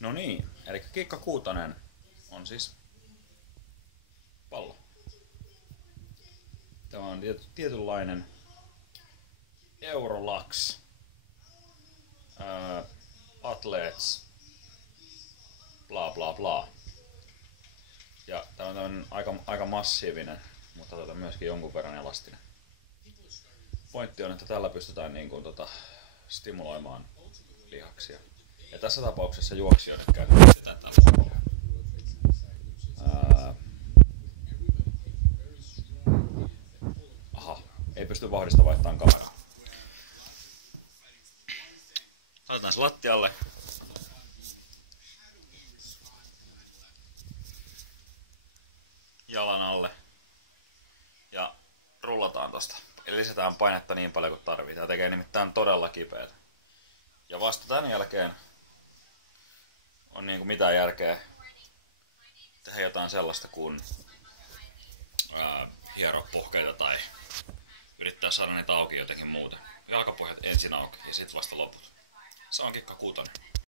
No niin, eli kikka kuutonen on siis pallo. Tämä on tietynlainen Eurolax Athletes bla bla bla. Ja tämä on tämmönen aika massiivinen, mutta myöskin jonkun verran elastinen. Pointti on, että tällä pystytään niin kuin, stimuloimaan lihaksia. Ja tässä tapauksessa juoksijoille käytetään tällaista. Aha, ei pysty vauhdista vaihtamaan kameraa. Otetaan se lattialle. Jalan alle. Ja rullataan tosta. Eli lisätään painetta niin paljon kuin tarvii. Tää tekee nimittäin todella kipeätä. Ja vasta tän jälkeen on niinku mitään järkeä tehdä jotain sellaista kuin hieroa pohkeita tai yrittää saada niitä auki jotenkin muuten. Jalkapohjat ensin auki ja sitten vasta loput. Se on kikka kuutonen.